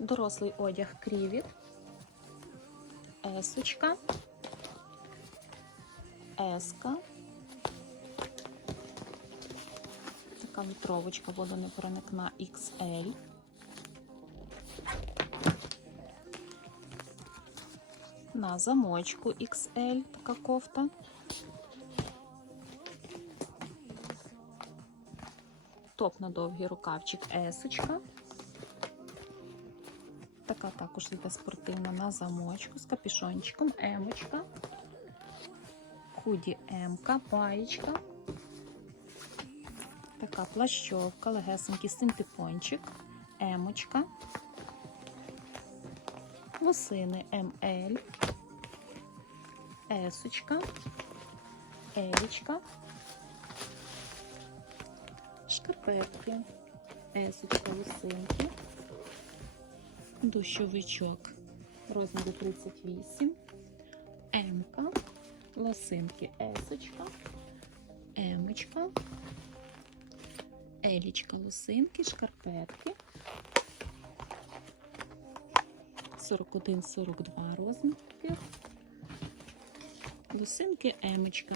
Дорослий одяг крівіт. Есочка. Еска. Така вітровочка водонепроникна XL. На замочку XL така кофта. Топ на довгий рукавчик есочка. Така також йде спортивна на замочку з капюшончиком, емочка, худі емка, паєчка, така плащовка, легесенький синтепончик, емочка, лосини МЛ, есочка, елічка, шкарпетки, есочка, лосинки дощовичок розміру 38, М-ка, лосинки Есочка, Емочка, Елічка, лосинки, шкарпетки. 41-42 розмір. Лосинки Емочка.